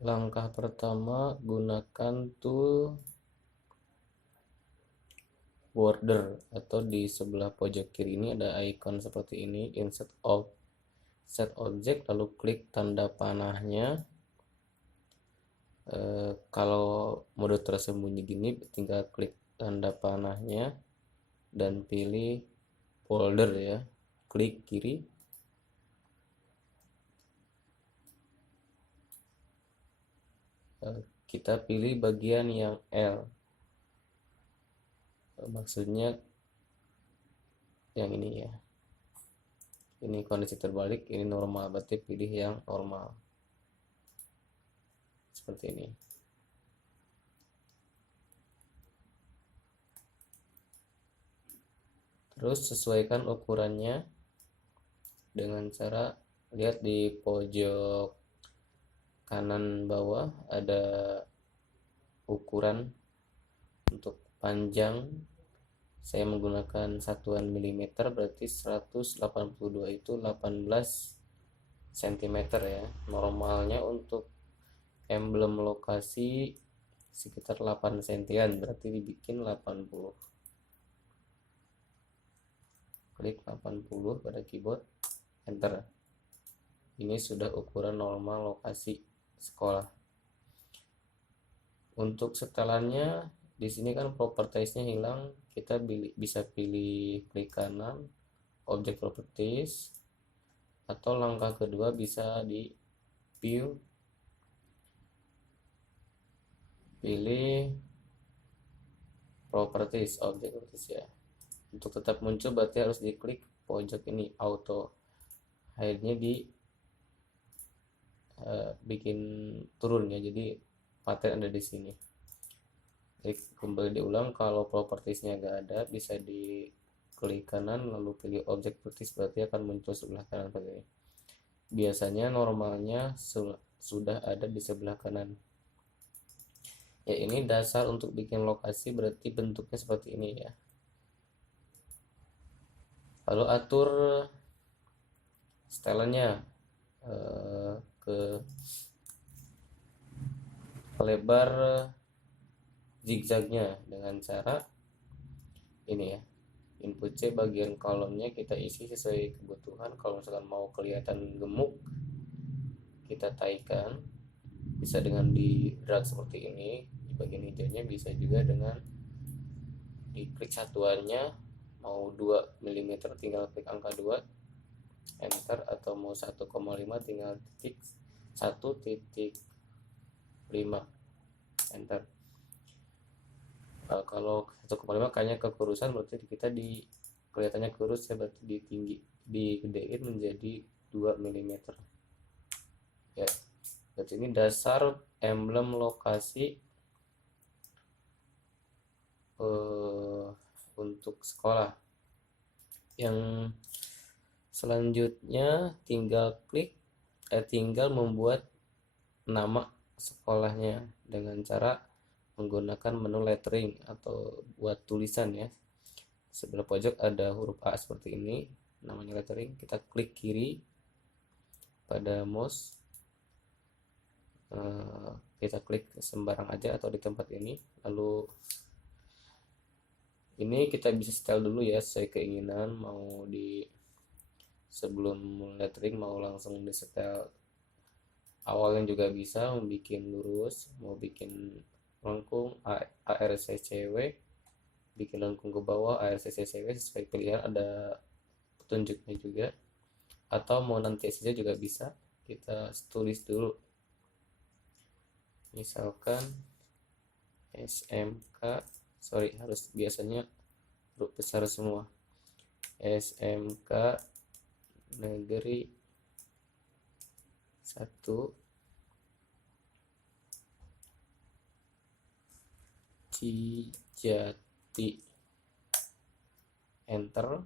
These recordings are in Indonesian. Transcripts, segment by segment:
Langkah pertama, gunakan tool border atau di sebelah pojok kiri ini ada icon seperti ini, set object, lalu klik tanda panahnya. Kalau mode tersembunyi gini, tinggal klik tanda panahnya dan pilih folder ya, klik kiri. Kita pilih bagian yang L, maksudnya yang ini ya. Ini kondisi terbalik, ini normal, berarti pilih yang normal seperti ini. Terus sesuaikan ukurannya dengan cara lihat di pojok kanan bawah ada ukuran untuk panjang. Saya menggunakan satuan milimeter, berarti 182 itu 18 cm ya. Normalnya untuk emblem lokasi sekitar 8 cm, berarti dibikin 80. Klik 80 pada keyboard, enter. Ini sudah ukuran normal lokasi sekolah. Untuk setelannya di sini kan propertiesnya hilang, kita bisa pilih klik kanan object properties, atau langkah kedua bisa di view, pilih properties object properties ya. Untuk tetap muncul berarti harus diklik pojok ini auto hide-nya di bikin turun ya, jadi pattern ada di sini. Kembali diulang, kalau propertiesnya gak ada bisa di klik kanan lalu pilih object properties, berarti akan muncul sebelah kanan seperti ini. Biasanya normalnya sudah ada di sebelah kanan ya. Ini dasar untuk bikin lokasi, berarti bentuknya seperti ini ya. Lalu atur stylenya ke lebar zigzagnya dengan cara ini ya. Input C, bagian kolomnya kita isi sesuai kebutuhan. Kalau misalkan mau kelihatan gemuk, kita taikan, bisa dengan di drag seperti ini. Di bagian hijaunya bisa juga dengan diklik satuannya, mau 2 mm tinggal klik angka 2, enter, atau mau 1,5 tinggal titik 1,5, enter. Kalau 1,5 kayaknya kekurusan, berarti kita kelihatannya kurus ya, berarti digedein menjadi 2 mm ya. Berarti ini dasar emblem lokasi untuk sekolah. Yang selanjutnya tinggal membuat nama sekolahnya dengan cara menggunakan menu lettering atau buat tulisan ya. Sebelah pojok ada huruf A seperti ini, namanya lettering. Kita klik kiri pada mouse, kita klik sembarang aja atau di tempat ini, lalu ini kita bisa setel dulu ya sesuai keinginan. Mau di sebelum lettering mau langsung di setel awalnya juga bisa, mau bikin lurus, mau bikin lengkung ARCCW, bikin lengkung ke bawah ARCCW, sesuai pilihan, ada petunjuknya juga. Atau mau nanti saja juga bisa. Kita tulis dulu, misalkan SMK, harus biasanya huruf besar semua, SMK Negeri 1 Cijati, enter.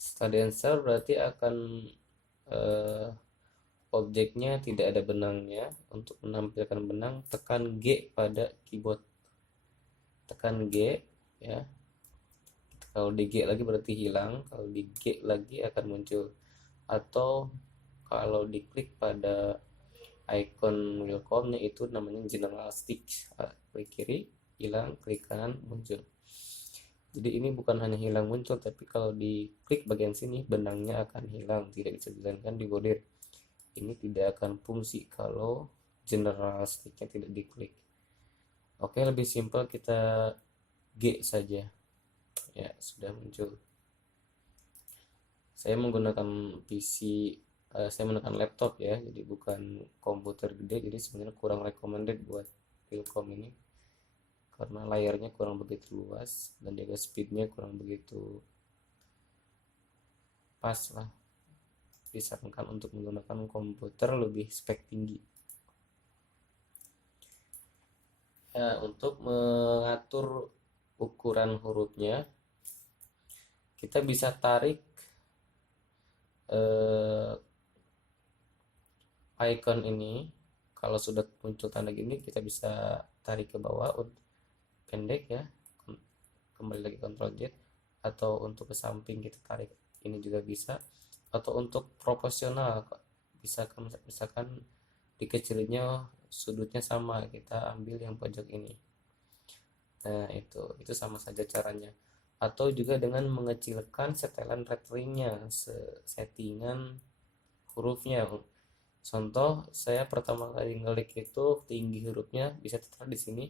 Setelah di enter berarti akan objeknya tidak ada benangnya. Untuk menampilkan benang, tekan G pada keyboard, tekan G ya. Kalau di G lagi berarti hilang, kalau di G lagi akan muncul. Atau kalau diklik pada icon welcome-nya itu namanya general stick. Klik kiri hilang, klik kanan muncul. Jadi ini bukan hanya hilang muncul, tapi kalau diklik bagian sini benangnya akan hilang, tidak bisa dijalankan di border. Ini tidak akan fungsi kalau general sticknya tidak diklik. Oke, lebih simpel kita G saja. Ya, sudah muncul. Saya menggunakan PC, saya menggunakan laptop ya, jadi bukan komputer gede, jadi sebenarnya kurang recommended buat Wilcom ini karena layarnya kurang begitu luas dan juga speednya kurang begitu pas lah. Disarankan untuk menggunakan komputer lebih spek tinggi. Ya, untuk mengatur ukuran hurufnya kita bisa tarik icon ini. Kalau sudah muncul tanda gini kita bisa tarik ke bawah untuk pendek ya, kembali lagi Ctrl Z, atau untuk ke samping kita tarik ini juga bisa, atau untuk proporsional misalkan dikecilinnya sudutnya sama, kita ambil yang pojok ini. Nah itu sama saja caranya. Atau juga dengan mengecilkan setelan letteringnya, settingan hurufnya. Contoh, saya pertama kali ngelik itu tinggi hurufnya bisa terlihat di sini.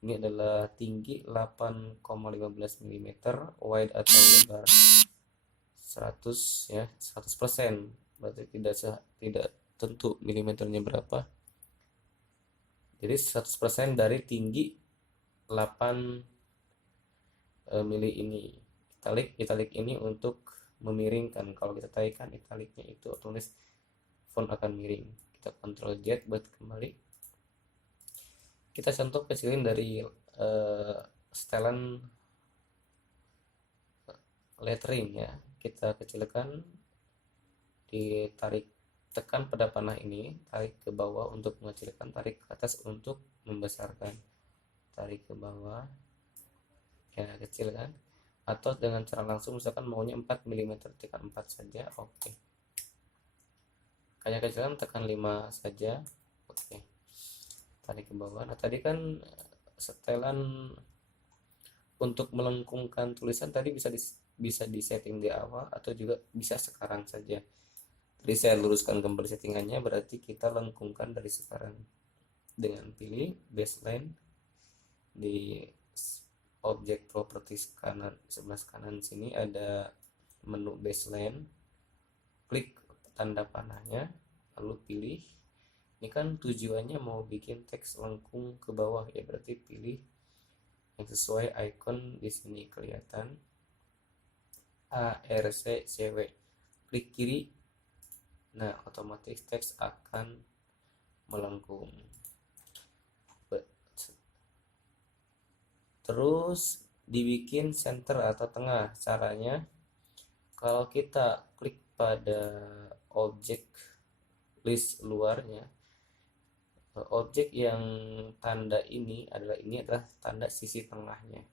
Ini adalah tinggi 8,15 mm, wide atau lebar 100 ya, 100%. Berarti tidak tentu milimeternya berapa. Jadi 100% dari tinggi 8 mili ini. Italik ini untuk memiringkan. Kalau kita taikan italiknya itu otomatis font akan miring. Kita Ctrl Z buat kembali. Kita contoh kecilin dari setelan lettering ya. Kita kecilkan, ditarik, tekan pada panah ini, tarik ke bawah untuk mengecilkan, tarik ke atas untuk membesarkan. Tarik ke bawah ya, kecil kan, atau dengan cara langsung misalkan maunya 4 mm, tekan 4 saja, oke. Kayak kecilan tekan 5 saja, oke. Tarik ke bawah. Nah tadi kan setelan untuk melengkungkan tulisan tadi bisa disetting di awal atau juga bisa sekarang saja. Jadi saya luruskan kembali settingannya, berarti kita lengkungkan dari sekarang dengan pilih baseline di object properties kanan, sebelah kanan sini ada menu baseline, klik tanda panahnya lalu pilih. Ini kan tujuannya mau bikin teks lengkung ke bawah ya, berarti pilih yang sesuai icon di sini kelihatan ARCCW, klik kiri. Nah otomatis teks akan melengkung. Terus dibikin center atau tengah. Caranya kalau kita klik pada objek list luarnya, objek yang tanda ini adalah tanda sisi tengahnya,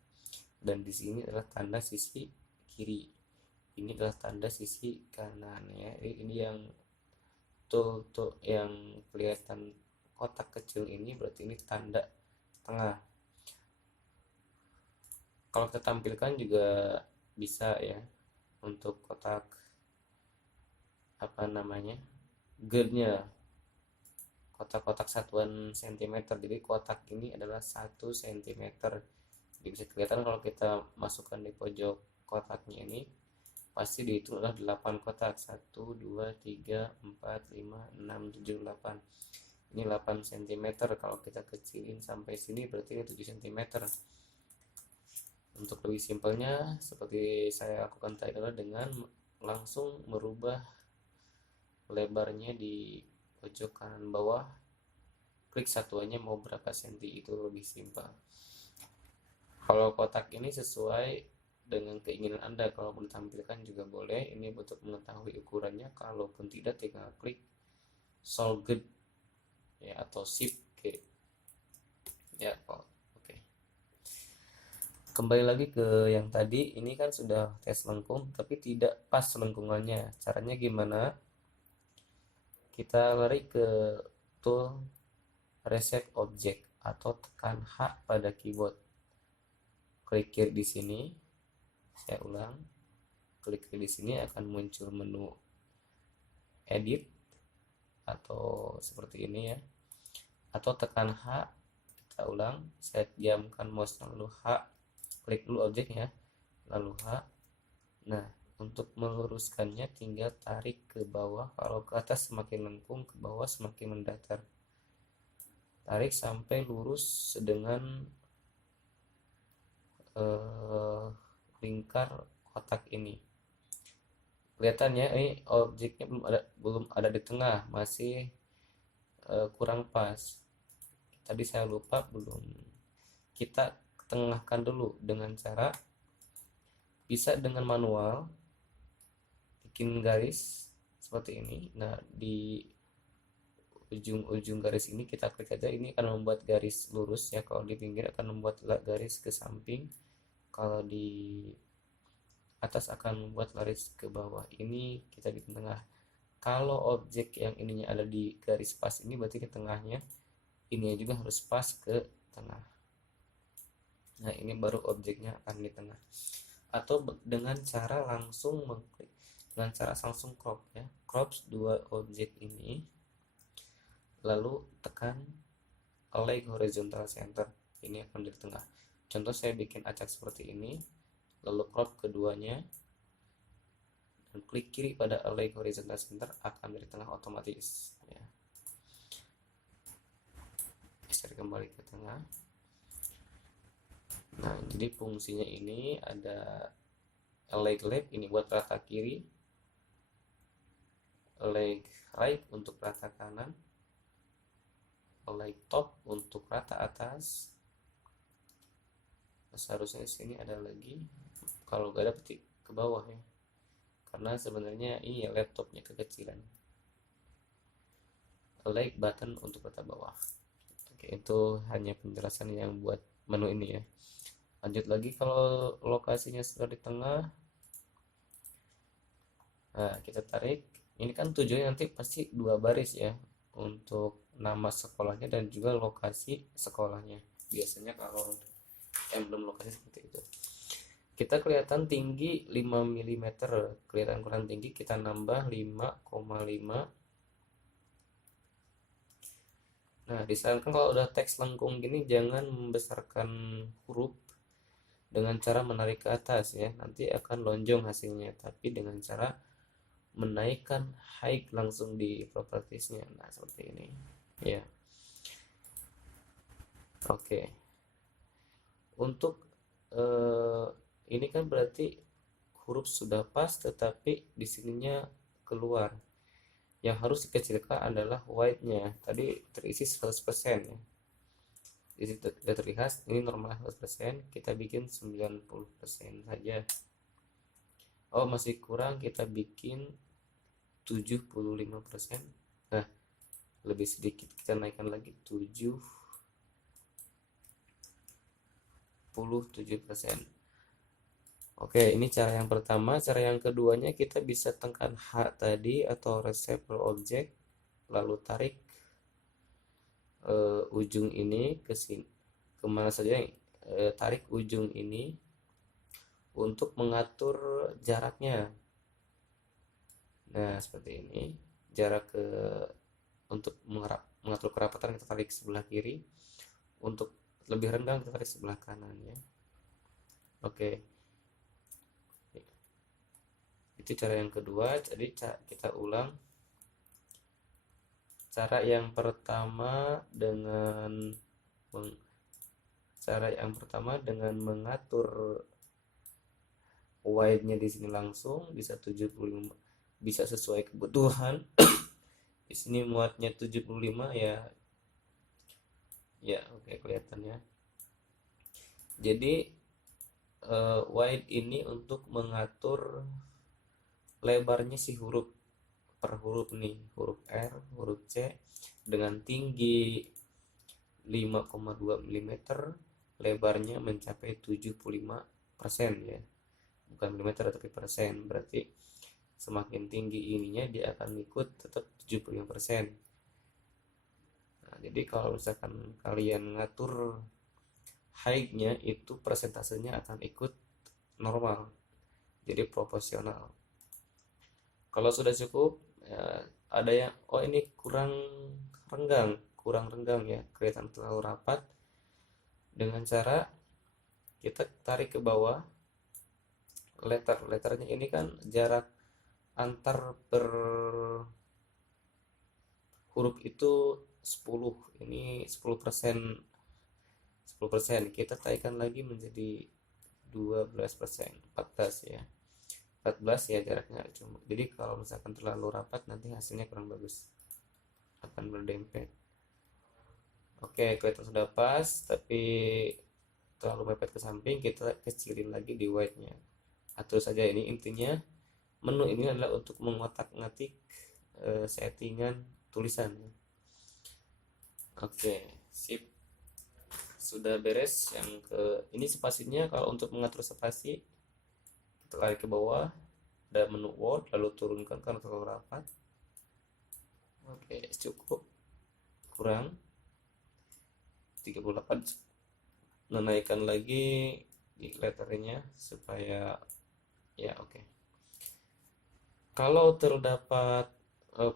dan di sini adalah tanda sisi kiri, ini adalah tanda sisi kanan ya. Ini yang tuh yang kelihatan kotak kecil ini berarti ini tanda tengah. Kalau kita tampilkan juga bisa ya, untuk kotak apa namanya, gradenya, kotak-kotak satuan cm. Jadi kotak ini adalah 1 cm. Jadi bisa kelihatan kalau kita masukkan di pojok kotaknya ini pasti dihitung adalah 8 kotak, 1 2 3 4 5 6 7 8. Ini 8 cm. Kalau kita kecilin sampai sini berarti ini 7 cm. Untuk lebih simpelnya seperti saya lakukan tadi adalah dengan langsung merubah lebarnya di pojok kanan bawah, klik satuannya mau berapa senti, itu lebih simpel. Kalau kotak ini sesuai dengan keinginan Anda, kalau mau ditampilkan juga boleh. Ini untuk mengetahui ukurannya, kalaupun tidak tinggal klik solged ya atau shift K ya. Oke. Kembali lagi ke yang tadi, ini kan sudah tes lengkung tapi tidak pas lengkungannya. Caranya gimana? Kita lari ke tool reset object atau tekan H pada keyboard. Klik kiri di sini. Saya ulang. Klik kiri di sini akan muncul menu edit atau seperti ini ya. Atau tekan H. Kita ulang. Saya diamkan mouse lalu H. Klik dulu objeknya, lalu H. Nah, untuk meluruskannya tinggal tarik ke bawah. Kalau ke atas semakin lengkung, ke bawah semakin mendatar. Tarik sampai lurus dengan lingkar kotak ini. Kelihatannya ini objeknya belum ada di tengah, masih kurang pas. Tadi saya lupa belum. Kita tengahkan dulu dengan cara bisa dengan manual bikin garis seperti ini. Nah, di ujung-ujung garis ini kita klik aja, ini akan membuat garis lurus ya. Kalau di pinggir akan membuat garis ke samping, kalau di atas akan membuat garis ke bawah. Ini kita di tengah. Kalau objek yang ininya ada di garis pas ini, berarti ke tengahnya ini juga harus pas ke tengah. Nah, ini baru objeknya akan di tengah. Atau dengan cara langsung mengklik, dengan cara langsung crop ya. Crop dua objek ini, lalu tekan align horizontal center. Ini akan di tengah. Contoh saya bikin acak seperti ini, lalu crop keduanya dan klik kiri pada align horizontal center, akan di tengah otomatis ya. Geser kembali ke tengah. Nah, jadi fungsinya ini ada align left ini buat rata kiri, align right untuk rata kanan, align top untuk rata atas. Seharusnya di sini ada lagi, kalau gak ada petik ke bawah ya, karena sebenarnya ini ya laptopnya kekecilan. Align button untuk rata bawah. Oke, itu hanya penjelasan yang buat menu ini ya. Lanjut lagi, kalau lokasinya sudah di tengah, nah kita tarik. Ini kan tujuannya nanti pasti 2 baris ya, untuk nama sekolahnya dan juga lokasi sekolahnya. Biasanya kalau emblem lokasi seperti itu. Kita kelihatan tinggi 5 mm, kelihatan kurang tinggi, kita nambah 5,5. Nah, disarankan kalau udah teks lengkung gini jangan membesarkan huruf dengan cara menarik ke atas ya, nanti akan lonjong hasilnya, tapi dengan cara menaikkan height langsung di propertiesnya. Nah, seperti ini ya. Oke. Untuk ini kan berarti huruf sudah pas, tetapi di sininya keluar. Yang harus dikecilkan adalah white-nya. Tadi terisi 100% ya. Di situ sudah terlihat ini normal 100%, kita bikin 90% saja. Oh, masih kurang, kita bikin 75%. Nah, lebih sedikit kita naikkan lagi 77%. Oke, ini cara yang pertama. Cara yang keduanya, kita bisa tekan H tadi atau reset per object, lalu tarik ujung ini ke sini, kemana saja, tarik ujung ini untuk mengatur jaraknya. Nah, seperti ini. Jarak untuk mengatur kerapatan kita tarik sebelah kiri, untuk lebih rendah kita tarik sebelah kanan ya. Oke, itu cara yang kedua. Jadi kita ulang. Cara yang pertama dengan mengatur wide-nya di sini langsung bisa 75, bisa sesuai kebutuhan. Di sini muatnya 75 ya. Ya, oke, kelihatannya. Jadi wide ini untuk mengatur lebarnya si huruf per huruf nih, huruf R, huruf C dengan tinggi 5,2 mm, lebarnya mencapai 75% ya, bukan mm tapi persen. Berarti semakin tinggi ininya dia akan ikut tetap 75%. Jadi kalau misalkan kalian ngatur height-nya, itu persentasenya akan ikut normal, jadi proporsional. Kalau sudah cukup ya, ada yang oh ini kurang renggang ya, kelihatan terlalu rapat, dengan cara kita tarik ke bawah letternya. Ini kan jarak antar per huruf itu 10, ini 10%. 10% kita taikkan lagi menjadi 12%, 14 ya. 14 ya jaraknya cuma. Jadi kalau misalkan terlalu rapat nanti hasilnya kurang bagus, akan berdempet. Oke, kelihatan sudah pas, tapi terlalu mepet ke samping, kita kecilin lagi di white-nya. Atur saja. Ini intinya menu ini adalah untuk mengotak-ngatik settingan tulisan. Oke, sip. Sudah beres. Yang ke ini spasinya, kalau untuk mengatur spasi kita tarik ke bawah, ada menu Word, lalu turunkan karena terlalu rapat. Oke, cukup. Kurang 38. Menaikkan lagi di letternya supaya ya oke. Kalau terdapat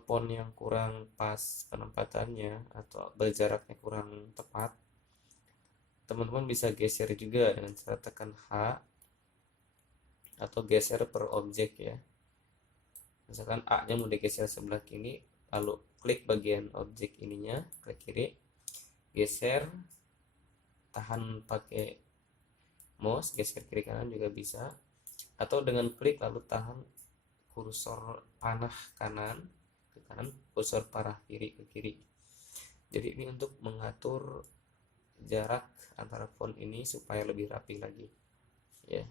font yang kurang pas penempatannya atau berjaraknya kurang tepat, teman-teman bisa geser juga dengan cara tekan H atau geser per objek ya. Misalkan A nya mau digeser sebelah kiri, lalu klik bagian objek ininya, klik kiri, geser, tahan pakai mouse, geser kiri kanan juga bisa, atau dengan klik lalu tahan kursor panah kanan ke kanan, kursor panah kiri ke kiri. Jadi ini untuk mengatur jarak antara font ini supaya lebih rapi lagi ya.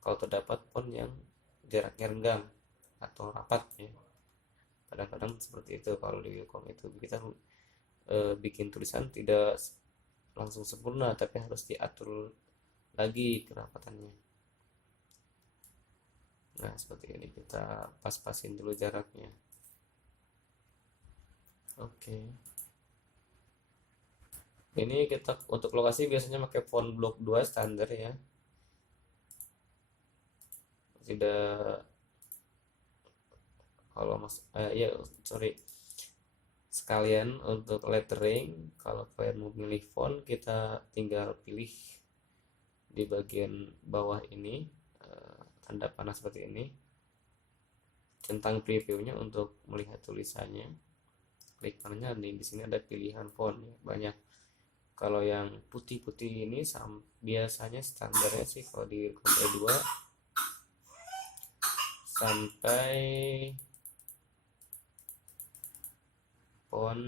Kalau terdapat font yang jaraknya renggang atau rapat ya, kadang-kadang seperti itu. Kalau di Wilcom itu kita bikin tulisan tidak langsung sempurna, tapi harus diatur lagi kerapatannya. Nah seperti ini, kita pas-pasin dulu jaraknya. Oke, ini kita untuk lokasi biasanya pakai font blok 2 standar ya. Tidak, kalau ya sorry, sekalian untuk lettering, kalau kalian mau pilih font, kita tinggal pilih di bagian bawah ini tanda panah seperti ini, centang previewnya untuk melihat tulisannya. Klik panahnya, di sini ada pilihan font ya, banyak. Kalau yang putih-putih ini biasanya standarnya sih kalau di Ctrl 2 sampai font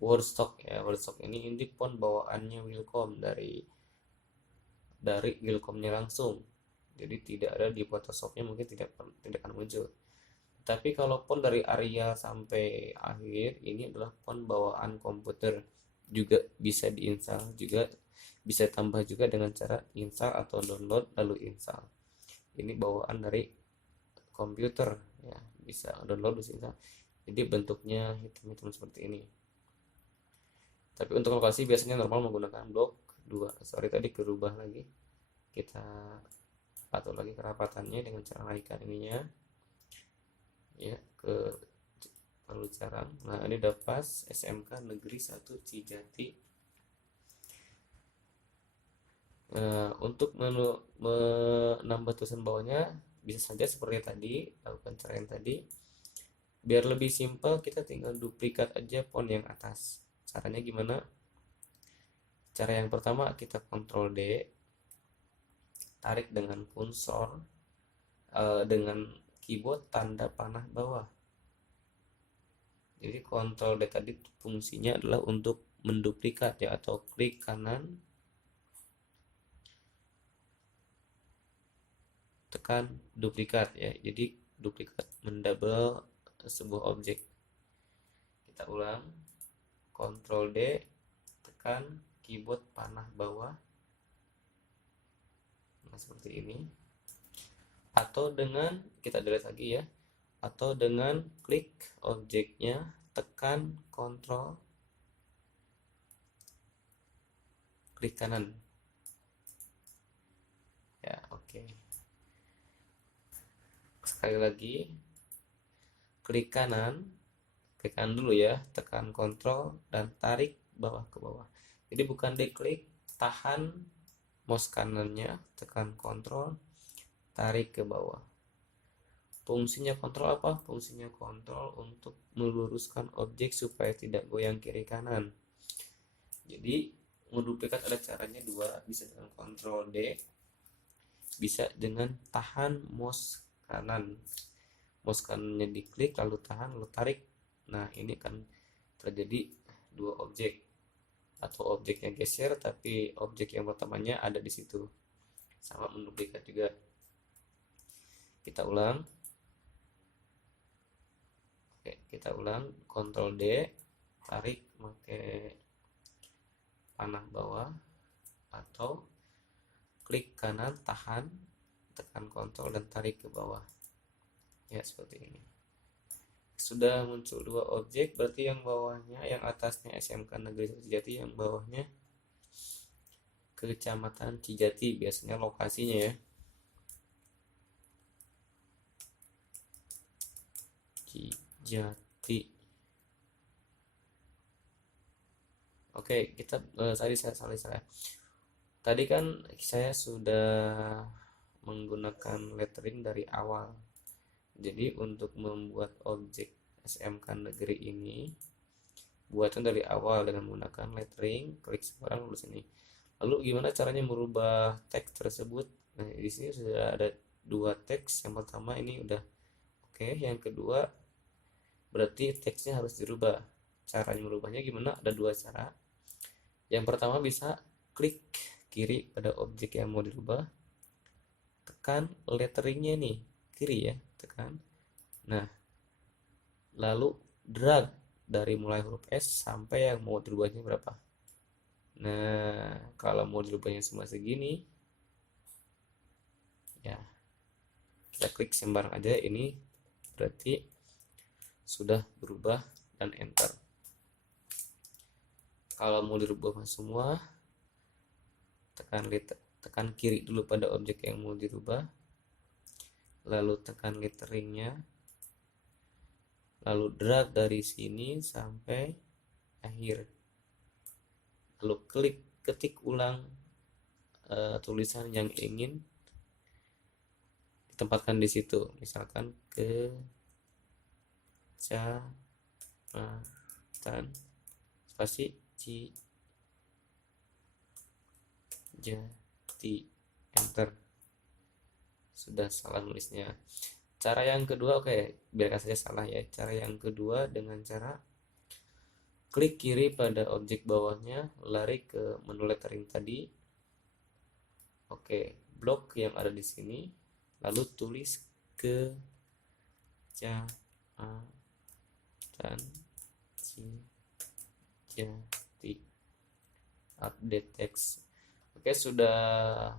Wordstock ya. Wordstock ini font bawaannya Wilcom dari Wilcomnya langsung, jadi tidak ada di Photoshopnya, mungkin tidak akan muncul. Tapi kalau font dari Arial sampai akhir ini adalah font bawaan komputer, juga bisa diinstal, juga bisa tambah juga dengan cara install atau download lalu install. Ini bawaan dari komputer ya, bisa download, bisa install. Jadi bentuknya hitam-hitam seperti ini. Tapi untuk lokasi biasanya normal menggunakan blok 2. Sorry, tadi berubah lagi. Kita atur lagi kerapatannya dengan cara naikkan ininya ya ke perlu carang. Nah ini udah pas. SMK Negeri 1 Cijati. Untuk menambah tulisan bawahnya bisa saja seperti tadi, lakukan cara yang tadi. Biar lebih simpel, kita tinggal duplikat aja font yang atas. Caranya gimana? Cara yang pertama, kita Ctrl D, tarik dengan kursor dengan keyboard tanda panah bawah. Jadi Ctrl D tadi fungsinya adalah untuk menduplikat ya, atau klik kanan tekan duplikat ya. Jadi duplikat, mendouble sebuah objek. Kita ulang, Ctrl D, tekan keyboard panah bawah. Nah seperti ini. Atau dengan kita delete lagi ya, atau dengan klik objeknya, tekan Ctrl, klik kanan. Ya, oke. Sekali lagi, klik kanan dulu ya, tekan Ctrl dan tarik bawah ke bawah. Jadi bukan diklik, tahan mouse kanannya, tekan Ctrl, tarik ke bawah. Fungsinya kontrol apa? Fungsinya kontrol untuk meluruskan objek supaya tidak goyang kiri kanan. Jadi menduplikat ada caranya dua, bisa dengan Ctrl D, bisa dengan tahan mouse kanan. Mouse kanannya diklik lalu tahan lalu tarik. Nah, ini kan terjadi dua objek, atau objeknya geser tapi objek yang pertamanya ada di situ. Sama menduplikat juga. Kita ulang. Oke, kita ulang. Ctrl D, tarik pakai panah bawah, atau klik kanan, tahan, tekan Ctrl dan tarik ke bawah. Ya, seperti ini. Sudah muncul dua objek, berarti yang bawahnya, yang atasnya SMK Negeri Cijati, yang bawahnya Kecamatan Cijati, biasanya lokasinya ya. Cijati. Oke, kita tadi saya salah. Tadi kan saya sudah menggunakan lettering dari awal. Jadi untuk membuat objek SMK Negeri ini, buatan dari awal dengan menggunakan lettering, klik sekarang di sini. Lalu gimana caranya merubah teks tersebut? Nah, di sini sudah ada dua teks. Yang pertama ini udah oke, yang kedua berarti teksnya harus dirubah. Caranya merubahnya gimana? Ada dua cara. Yang pertama bisa klik kiri pada objek yang mau dirubah, tekan letteringnya nih, kiri ya, tekan. Nah, lalu drag dari mulai huruf S sampai yang mau dirubahnya berapa. Nah, kalau mau dirubahnya semua segini, ya kita klik sembarang aja, ini berarti sudah berubah dan enter. Kalau mau dirubah semua, tekan kiri dulu pada objek yang mau dirubah, lalu tekan letteringnya, lalu drag dari sini sampai akhir, lalu ketik ulang tulisan yang ingin ditempatkan di situ, misalkan Kecamatan spasi Cijati, enter. Sudah salah nulisnya. Cara yang kedua, oke, biarkan saja salah ya. Cara yang kedua dengan cara klik kiri pada objek bawahnya, lari ke menu lettering tadi. Oke, blok yang ada di sini, lalu tulis Kecamatan Cijati, update text. Oke, sudah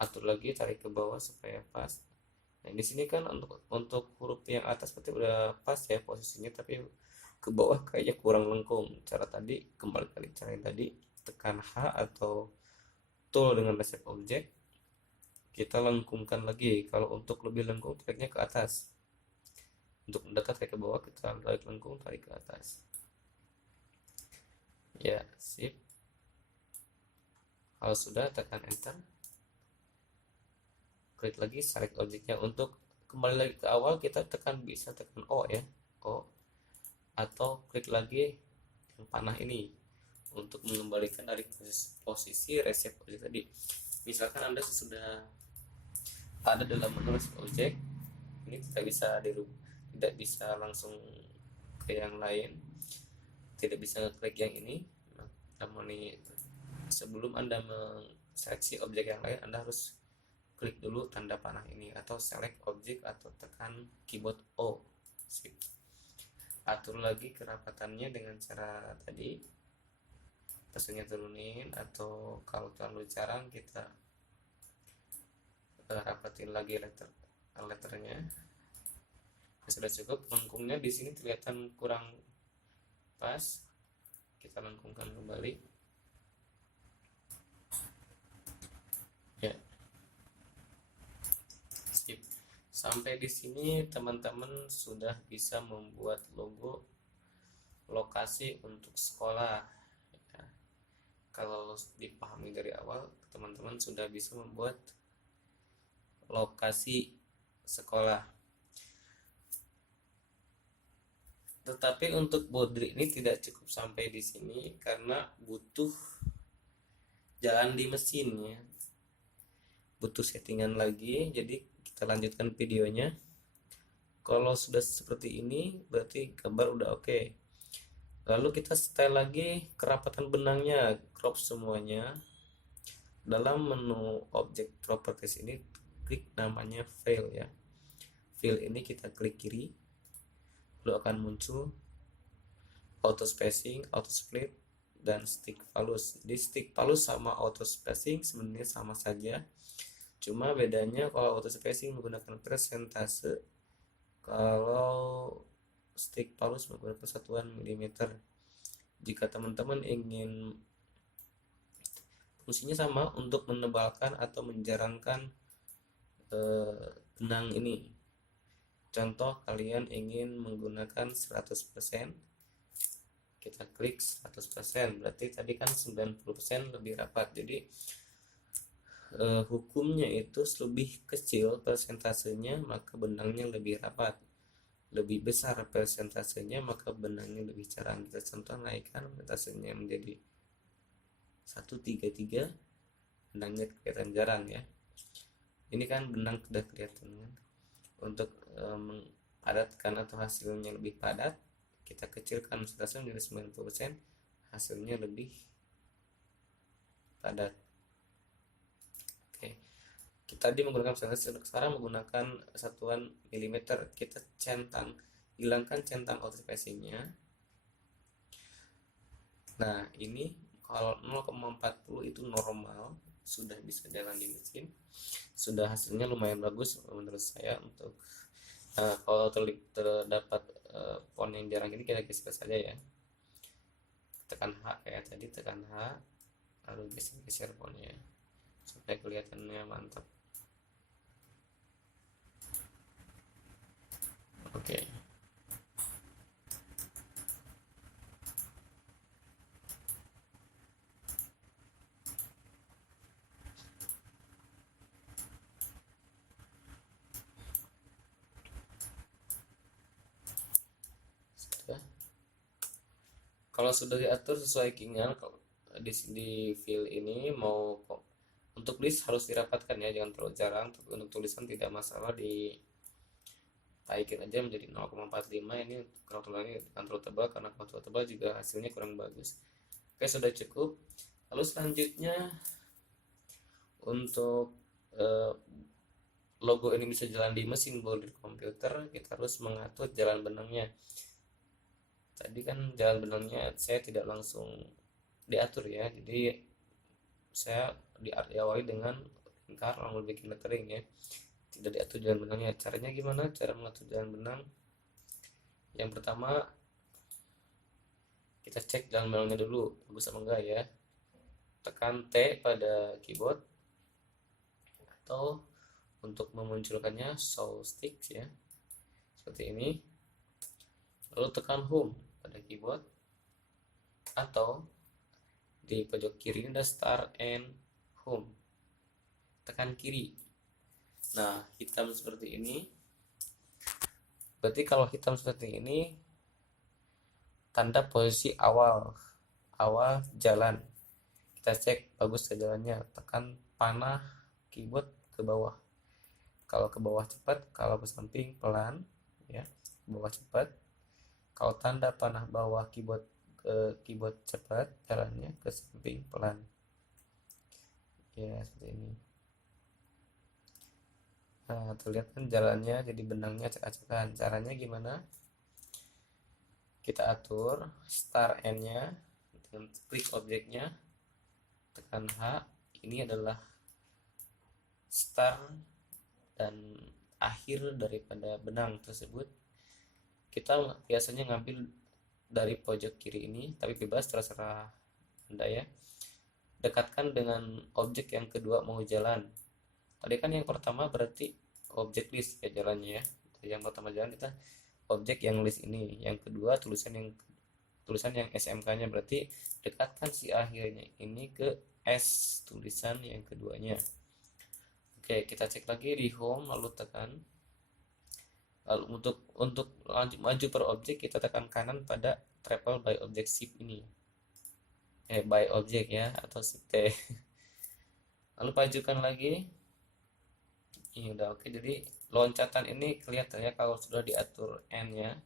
atur lagi, tarik ke bawah supaya pas. Nah, di sini kan untuk huruf yang atas berarti udah pas ya posisinya, tapi ke bawah kayaknya kurang lengkung. Cara tadi, kembali kali cara yang tadi, tekan H atau tool dengan resep objek, kita lengkungkan lagi. Kalau untuk lebih lengkung, tariknya ke atas. Untuk mendekat tarik ke bawah, kita tarik lengkung, tarik ke atas. Ya, sip. Kalau sudah, tekan enter. Klik lagi select objeknya. Untuk kembali lagi ke awal, kita bisa tekan O ya, O, atau klik lagi yang panah ini untuk mengembalikan dari posisi resep objek tadi. Misalkan Anda sudah ada dalam menu resep objek, ini tidak bisa langsung ke yang lain, tidak bisa klik yang ini. Namun ini sebelum Anda menseleksi objek yang lain, Anda harus klik dulu tanda panah ini, atau select objek, atau tekan keyboard O. Sip. Atur lagi kerapatannya dengan cara tadi, teksturnya turunin, atau kalau terlalu jarang kita rapatin lagi letternya. Sudah cukup. Lengkungnya di sini kelihatan kurang pas, kita lengkungkan kembali ya. Skip. Sampai di sini teman-teman sudah bisa membuat logo lokasi untuk sekolah ya. Kalau dipahami dari awal, teman-teman sudah bisa membuat lokasi sekolah. Tetapi untuk body ini tidak cukup sampai di sini karena butuh jalan di mesinnya, butuh settingan lagi. Jadi kita lanjutkan videonya. Kalau sudah seperti ini berarti gambar udah oke. Lalu kita style lagi kerapatan benangnya, crop semuanya. Dalam menu object properties ini klik namanya fill ya. Fill ini kita klik kiri, lalu akan muncul auto spacing, auto split, dan stick value. Di stick value sama auto spacing sebenarnya sama saja, cuma bedanya kalau auto spacing menggunakan persentase, kalau stick value menggunakan satuan milimeter. Jika teman-teman ingin fungsinya sama untuk menebalkan atau menjarangkan benang ini, contoh kalian ingin menggunakan 100%, kita klik 100%, berarti tadi kan 90% lebih rapat. Jadi hukumnya itu lebih kecil persentasenya maka benangnya lebih rapat, lebih besar persentasenya maka benangnya lebih jarang. Kita contoh naikkan persentasenya menjadi 133, benangnya kelihatan jarang ya. Ini kan benang sudah kelihatan kan. Untuk padatkan atau hasilnya lebih padat, kita kecilkan persentase menjadi 90%, hasilnya lebih padat. Oke, kita tadi menggunakan persentase, sekarang menggunakan satuan milimeter. Kita centang, hilangkan centang auto spacingnya. Nah ini kalau 0,40 itu normal, sudah bisa jalan di mesin, sudah hasilnya lumayan bagus menurut saya. Untuk kalau terdapat font yang jarang ini kita geser saja ya, tekan H kayak tadi, tekan H lalu geser fontnya supaya kelihatannya mantap. Oke. Kalau sudah diatur sesuai keinginan, di fill ini mau untuk list harus dirapatkan ya, jangan terlalu jarang. Tapi untuk tulisan tidak masalah, ditaikin aja menjadi 0,45. Ini kalau tulisannya terlalu tebal, karena kalau terlalu tebal juga hasilnya kurang bagus. Oke, sudah cukup. Lalu selanjutnya untuk logo ini bisa jalan di mesin body komputer, kita harus mengatur jalan benangnya. Tadi kan jalan benangnya saya tidak langsung diatur ya, jadi saya diawali dengan lingkar lalu bikin lettering ya, tidak diatur jalan benangnya. Caranya gimana? Cara mengatur jalan benang, yang pertama kita cek jalan benangnya dulu bagus apa enggak ya. Tekan T pada keyboard, atau untuk memunculkannya show sticks ya, seperti ini. Lalu tekan home pada keyboard, atau di pojok kiri ada start and home, tekan kiri. Nah hitam seperti ini, berarti kalau hitam seperti ini tanda posisi awal jalan. Kita cek bagus ke jalannya, tekan panah keyboard ke bawah. Kalau ke bawah cepat, kalau ke samping pelan ya, ke bawah cepat. Kalau tanda panah bawah keyboard ke keyboard cepat jalannya, ke samping pelan ya, seperti ini. Nah terlihat kan jalannya, jadi benangnya acak-acakan. Caranya gimana? Kita atur start end nya dengan klik objeknya, tekan H. Ini adalah start dan akhir daripada benang tersebut. kita biasanya ngambil dari pojok kiri ini, tapi bebas terserah Anda ya. Dekatkan dengan objek yang kedua mau jalan. Tadi kan yang pertama berarti objek list ya jalannya ya. Yang pertama jalan kita objek yang list ini, yang kedua tulisan yang SMK-nya, berarti dekatkan si akhirnya ini ke S tulisan yang keduanya. Oke, kita cek lagi di home lalu tekan. Lalu untuk lanjut maju per objek kita tekan kanan pada travel by object shift ini. By object ya atau shift T. Lalu pajukan lagi. Ini udah oke. Jadi loncatan ini kelihatan ya kalau sudah diatur N-nya.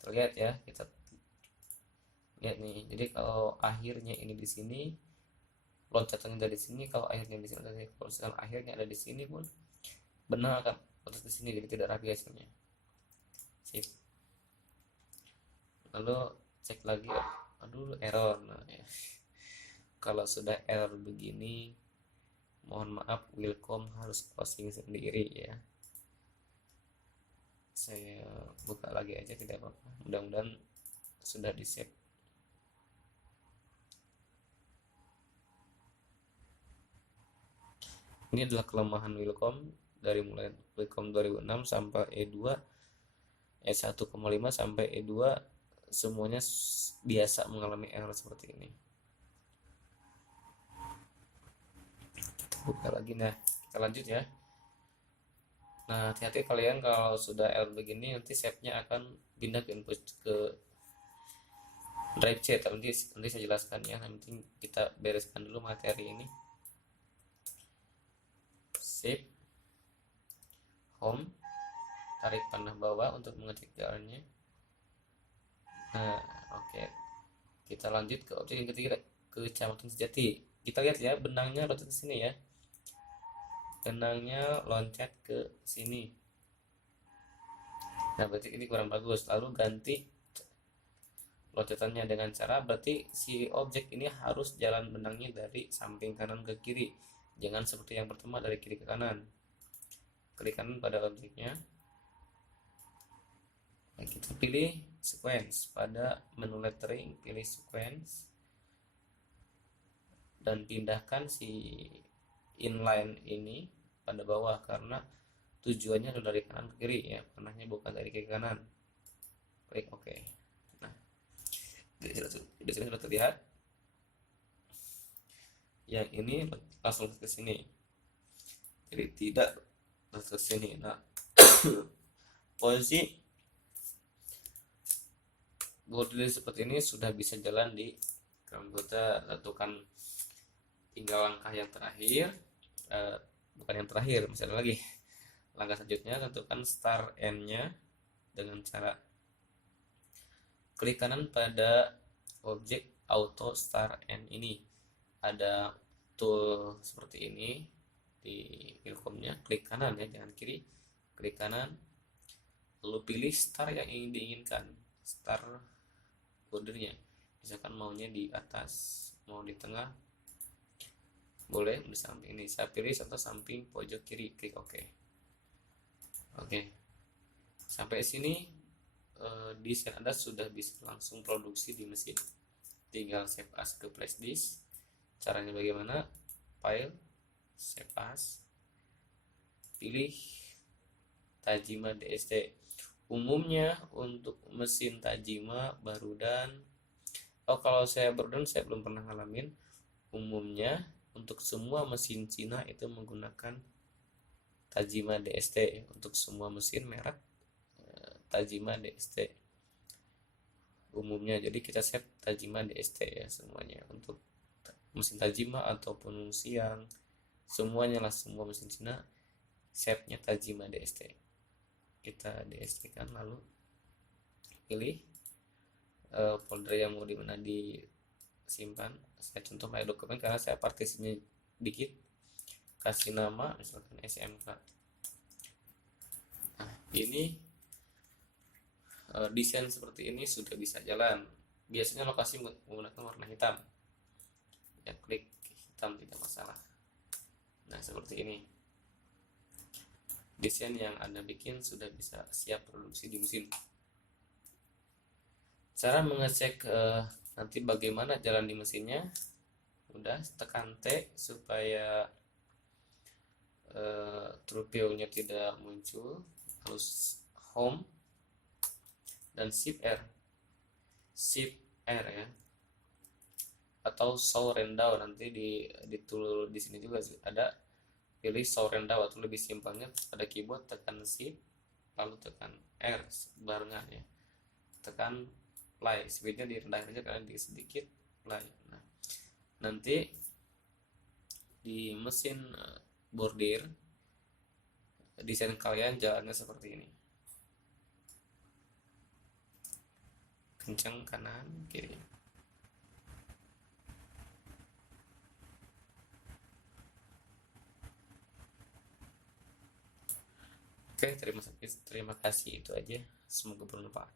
Terlihat ya, kita lihat nih. Jadi kalau akhirnya ini di sini, loncatannya dari sini, kalau akhirnya di sini, kalau misalkan akhirnya ada di sini pun benar kan loncat di sini, jadi tidak rapi hasilnya. Sip. Lalu cek lagi, aduh error. Nah, ya. Kalau sudah error begini, mohon maaf, Wilcom harus closing sendiri ya. Saya buka lagi aja tidak apa-apa. Mudah-mudahan sudah di save. Ini adalah kelemahan Wilcom dari mulai Wilcom 2006 sampai E2, E1,5 sampai E2 semuanya biasa mengalami error seperti ini. Kita buka lagi, nah kita lanjut ya. Nah hati-hati kalian kalau sudah error begini, nanti save-nya akan pindah ke input ke drive C. Nanti saya jelaskan ya. Nanti kita bereskan dulu materi ini. Save, home, tarik panah bawah untuk mengecek jalannya. Nah oke, kita lanjut ke objek yang ketiga, ke Kecamatan Sejati. Kita lihat ya, benangnya loncat ke sini ya, benangnya loncat ke sini. Nah berarti ini kurang bagus. Lalu ganti loncatannya dengan cara, berarti si objek ini harus jalan benangnya dari samping kanan ke kiri, jangan seperti yang pertama dari kiri ke kanan. Klik kanan pada objeknya. Nah, kita pilih sequence pada menu lettering, pilih sequence dan pindahkan si inline ini pada bawah karena tujuannya adalah dari kanan ke kiri ya, panahnya bukan dari kiri ke kanan. Klik OK. Nah, di sini sudah terlihat. Yang ini langsung ke sini, jadi tidak langsung ke sini. Nah, posisi body seperti ini sudah bisa jalan di komputer. Tentukan tinggal langkah yang terakhir, bukan yang terakhir, misalnya lagi langkah selanjutnya, tentukan start N-nya dengan cara klik kanan pada objek auto start N ini. Ada tool seperti ini di Wilcom-nya, klik kanan ya, jangan kiri, klik kanan, lalu pilih start yang ingin diinginkan, start bordernya, misalkan maunya di atas, mau di tengah, boleh di samping ini, saya pilih atau samping pojok kiri, klik OK. Oke, sampai sini desain Anda sudah bisa langsung produksi di mesin. Tinggal save as ke flash disk. Caranya bagaimana? File, save as, pilih Tajima DST. Umumnya untuk mesin Tajima, Barudan, kalau saya Barudan saya belum pernah ngalamin. Umumnya untuk semua mesin Cina itu menggunakan Tajima DST. Untuk semua mesin merek Tajima DST umumnya. Jadi kita save Tajima DST ya semuanya. Untuk mesin Tajima ataupun Xiang, semuanya lah, semua mesin Cina save-nya Tajima DST. Kita DST kan, lalu pilih folder yang mau dimana disimpan. Saya contoh kayak dokumen karena saya partisinya dikit, kasih nama misalkan SMK. Nah ini desain seperti ini sudah bisa jalan. Biasanya lokasi menggunakan warna hitam ya, klik hitam tidak masalah. Nah seperti ini desain yang Anda bikin sudah bisa siap produksi di mesin. Cara mengecek nanti bagaimana jalan di mesinnya, udah tekan T supaya true view-nya tidak muncul, terus home dan shift R ya, atau show rundown. Nanti di tool di sini juga ada, pilih show rundown, atau lebih simpelnya pada keyboard tekan shift lalu tekan R barengan ya, tekan play, speednya direndahin aja kalian sedikit, play. Nah, nanti di mesin bordir desain kalian jalannya seperti ini, kencang kanan kiri. Oke, terima kasih, itu aja, semoga bermanfaat.